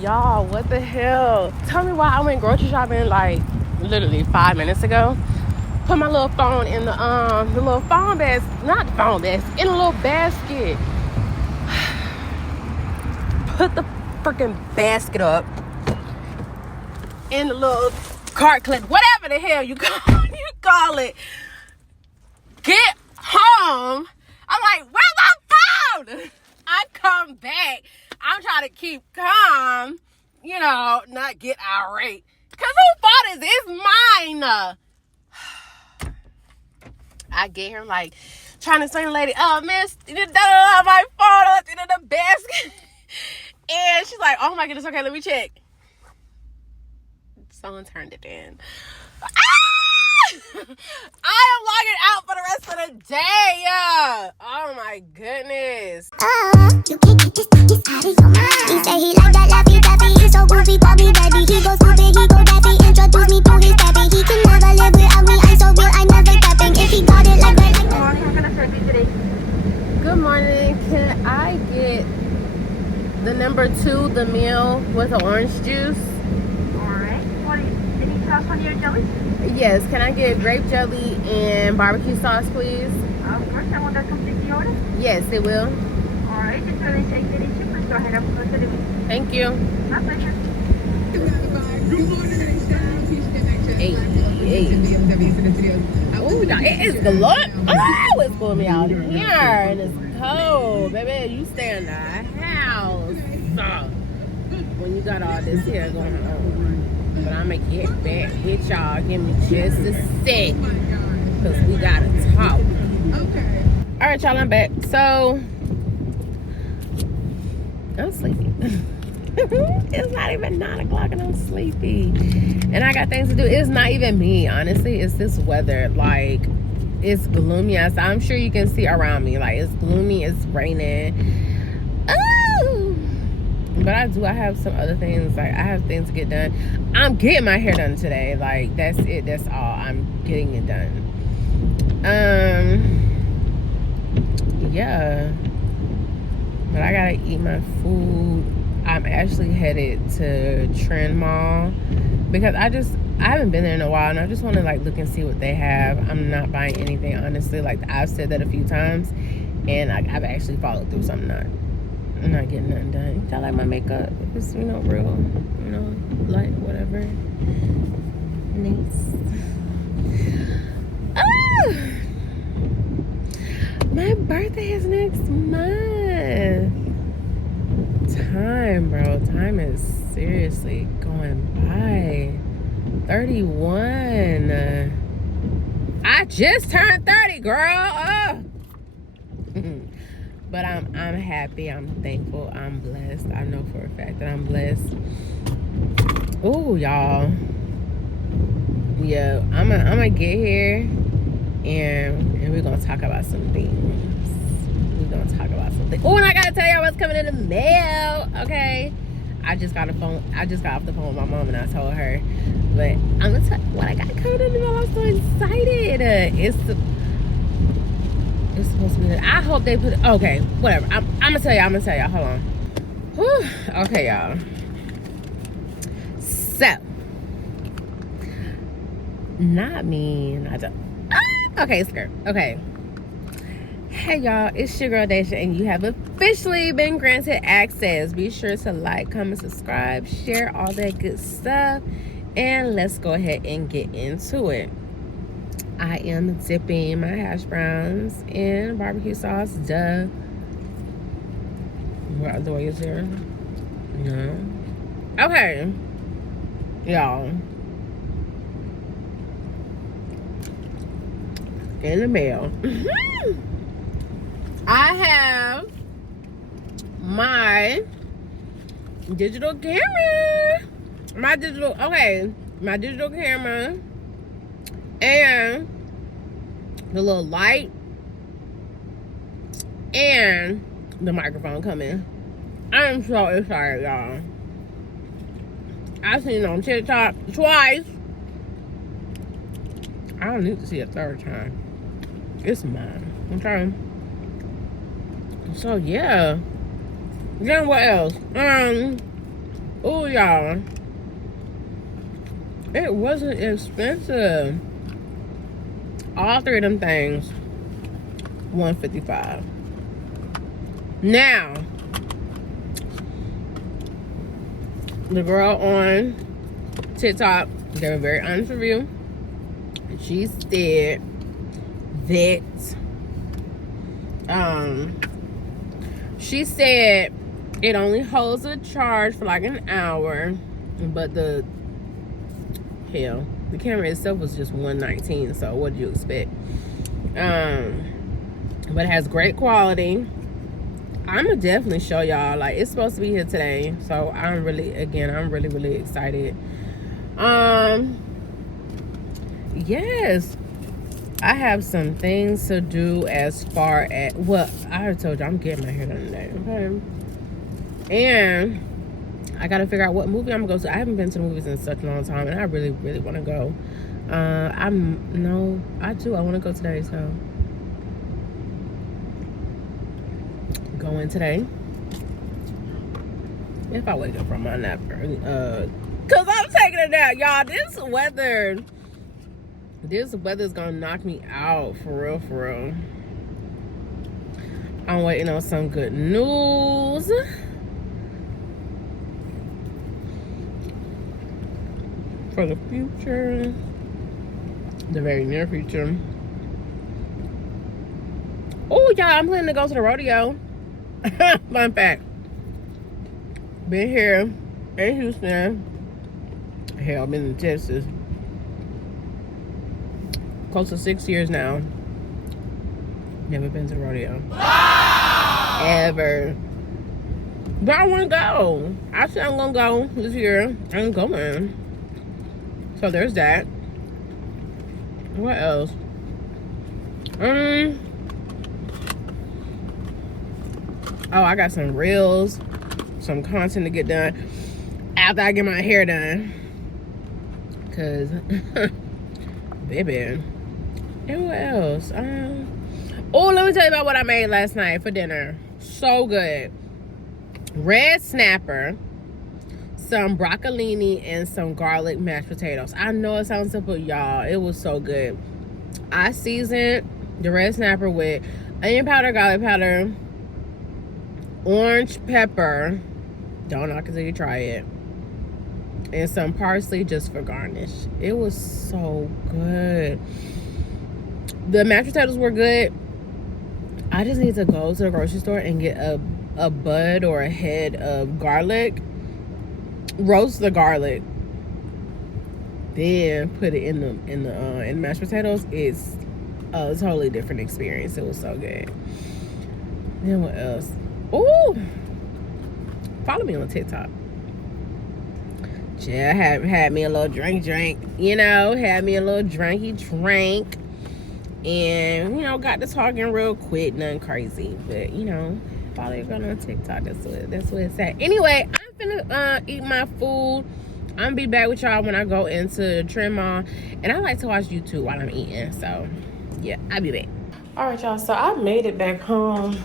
Y'all, what the hell? Tell me why I went grocery shopping like literally 5 minutes ago. Put my little phone in the little phone basket, not the phone basket, in a little basket. Put the freaking basket up in the little cart clip, whatever the hell you call it. Get home. I'm like, where's my phone? I come back. I'm trying to keep calm, not get irate. Cause whose fault is it? It's mine. I get here, I'm like, trying to say to the lady, oh, miss, my phone up in the basket. And she's like, oh my goodness, okay, let me check. Someone turned it in. I am logging out for the rest of the day. Oh my goodness. You can't get this out of your mind. He say he like that laffy taffy. He's so goofy, call me daddy. He go stupid, he go daffy. Introduce me to his pappy. He can never live without me. I'm so real, I never tapping. If he got it like that. Good morning, how can I serve you today? Good morning. Can I get the number 2, the meal with the orange juice? Alright. Any sauce on your jelly? Yes. Can I get grape jelly and barbecue sauce, please? Of course, I want that complete the order. Yes, it will. Alright, just really take it easy. Please go ahead and go to the meat. Thank you. My pleasure. Hey. Oh, no, it is galore. Oh, it's pulling me out here, and it's cold, baby. You stay in the house when you got all this here going on. But I'm gonna get back with y'all. Give me just a sec, cause we gotta talk. Okay. All right, y'all. I'm back. So I'm sleepy. It's not even 9 o'clock and I'm sleepy. And I got things to do. It's not even me, honestly. It's this weather. Like, it's gloomy outside. I'm sure you can see around me. Like, it's gloomy. It's raining. Oh! But I have some other things. Like, I have things to get done. I'm getting my hair done today. Like, that's it. That's all. I'm getting it done. Yeah. But I gotta eat my food. I'm actually headed to Trend Mall because I haven't been there in a while, and I just want to like look and see what they have. I'm not buying anything, honestly. Like, I've said that a few times, and I've actually followed through. So I'm not getting nothing done. Y'all like my makeup? It's real, light, whatever. Nice. Oh, my birthday is next month. Time, bro. Time is seriously going by. 31. I just turned 30, girl. But I'm happy. I'm thankful. I'm blessed. I know for a fact that I'm blessed. Oh, y'all. Yeah, I'm gonna get here and we're gonna talk about some things. Oh, and I gotta tell y'all what's coming in the mail. Okay, I just got off the phone with my mom, and I told her. But I'm gonna tell you what I got coming in the mail. I'm so excited. It's supposed to be. I hope they put. Okay, whatever. I'm gonna tell y'all. Hold on. Whew. Okay, y'all. So, not me. Okay, skirt. Okay. Hey y'all, it's your girl Deja, and you have officially been granted access. Be sure to like, comment, subscribe, share, all that good stuff, and let's go ahead and get into it. I am dipping my hash browns in barbecue sauce. Duh. What other way is there? No. Okay, y'all. In the mail. I have my digital camera. My digital camera and the little light and the microphone coming. I'm so excited, y'all. I've seen it on TikTok twice. I don't need to see it a third time. It's mine. Okay. So yeah. Then what else? Oh, y'all. It wasn't expensive. All three of them things, $155. Now, the girl on TikTok gave a very honest review. She said that she said it only holds a charge for like an hour, but the camera itself was just $119. So what do you expect? But it has great quality. I'm gonna definitely show y'all. Like, it's supposed to be here today, so I'm really excited. Yes, I have some things to do as far as, well, I already told you I'm getting my hair done today, okay? And I gotta figure out what movie I'm gonna go to. I haven't been to the movies in such a long time, and I really want to go. I want to go today, so going today. If I wake up from my nap early, cause I'm taking a nap, y'all. This weather's gonna knock me out for real. I'm waiting on some good news. For the future, the very near future. Oh, y'all, I'm planning to go to the rodeo. Fun fact. Been here in Houston. Hell, been in Texas. Close to 6 years now. Never been to the rodeo. Wow! Ever. But I want to go. I said I'm going to go this year. I'm going. So there's that. What else? Oh, I got some reels, some content to get done after I get my hair done. Cause, baby. And what else? Oh, let me tell you about what I made last night for dinner. So good. Red snapper, some broccolini, and some garlic mashed potatoes. I know it sounds simple, y'all. It was so good. I seasoned the red snapper with onion powder, garlic powder, orange pepper, don't knock until you try it, and some parsley just for garnish. It was so good. The mashed potatoes were good. I just need to go to the grocery store and get a bud or a head of garlic, roast the garlic, then put it in the mashed potatoes. It's a totally different experience. It was so good. Then what else? Ooh, follow me on TikTok. Yeah, had me a little drink, you know, had me a little drink, and, you know, got to talking real quick, nothing crazy, but, you know, follow your girl on TikTok. That's what it's at. Anyway, I'm finna eat my food. I'm gonna be back with y'all when I go into Trend Mall, and I like to watch YouTube while I'm eating, so yeah, I'll be back. All right, y'all, so I made it back home,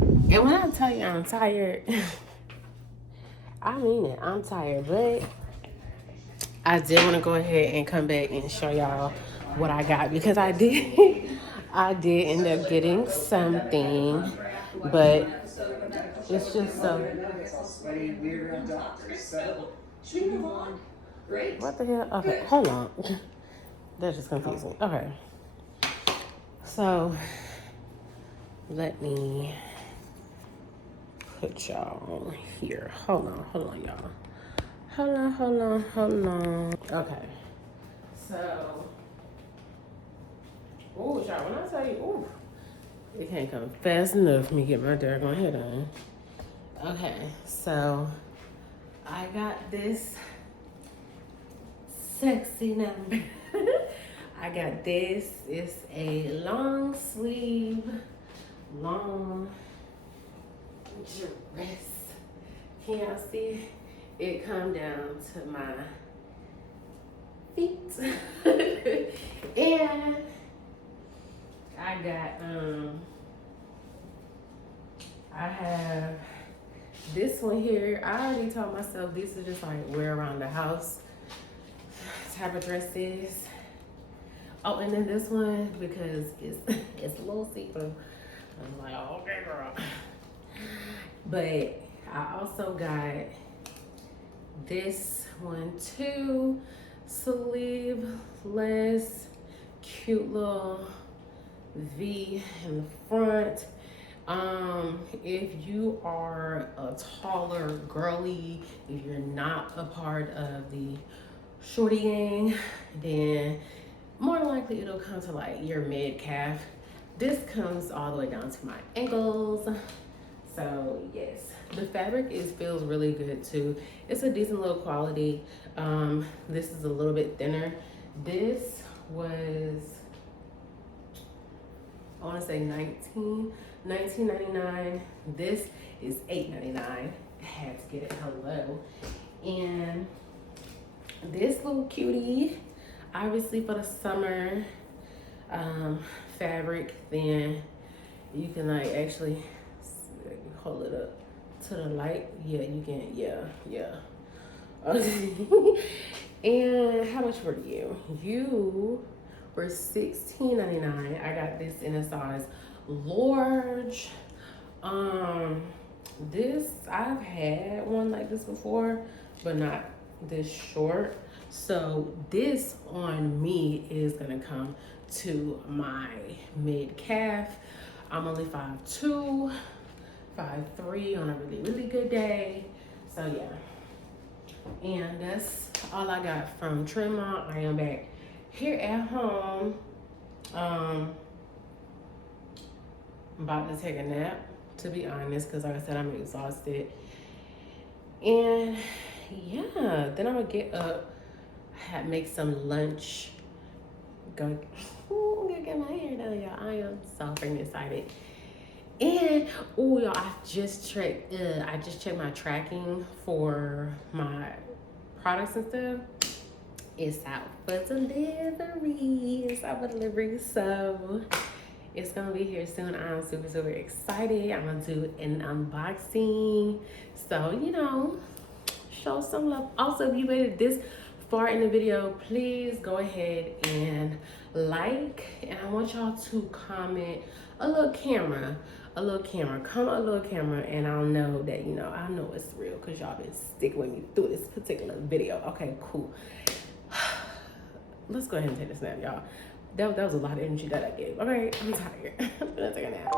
and when I tell you I'm tired, I mean it, I'm tired, but I did want to go ahead and come back and show y'all what I got, because I did end up getting something, but it's just so. What the hell? Okay, hold on. That's just confusing. Okay. So, let me put y'all here. Hold on, y'all. Hold on. Okay. So, ooh, y'all, when I tell you, ooh, it can't come fast enough for me to get my daggone head on. Okay, so I got this sexy number. I got this. It's a long sleeve, long dress. Can y'all see? It come down to my feet. And I got, I have This one here, I already told myself these are just like wear around the house type of dresses. Oh, and then this one, because it's a little see-through. I'm like, oh, okay, girl. But I also got this one too, sleeveless, cute little V in the front. If you are a taller girly, if you're not a part of the shorty gang, then more than likely it'll come to like your mid calf. This comes all the way down to my ankles. So yes, the fabric feels really good too. It's a decent little quality. This is a little bit thinner. This was, I want to say $19.99. This is $8.99. I had to get it. Hello. And this little cutie, obviously for the summer fabric, then you can like actually hold it up to the light. Yeah, you can. Yeah. And how much were you? You were $16.99. I got this in a size large. This, I've had one like this before, but not this short. So this on me is gonna come to my mid calf. I'm only 5'2", 5'3" on a really good day. So yeah. And that's all I got from Tremont. I am back here at home. I'm about to take a nap, to be honest, because like I said, I'm exhausted. And yeah, then I'm gonna get up, make some lunch, go get my hair done, y'all. I am so freaking excited. And oh, y'all, I just checked my tracking for my products and stuff. It's out for delivery. So it's gonna be here soon. I'm super excited. I'm gonna do an unboxing. So, you know, show some love. Also, if you made it this far in the video, please go ahead and like. And I want y'all to comment a little camera, and I'll know that, you know, I know it's real because y'all been sticking with me through this particular video. Okay, cool. Let's go ahead and take this nap, y'all. That was a lot of energy that I gave. Okay, I'm tired. I'm gonna take a nap.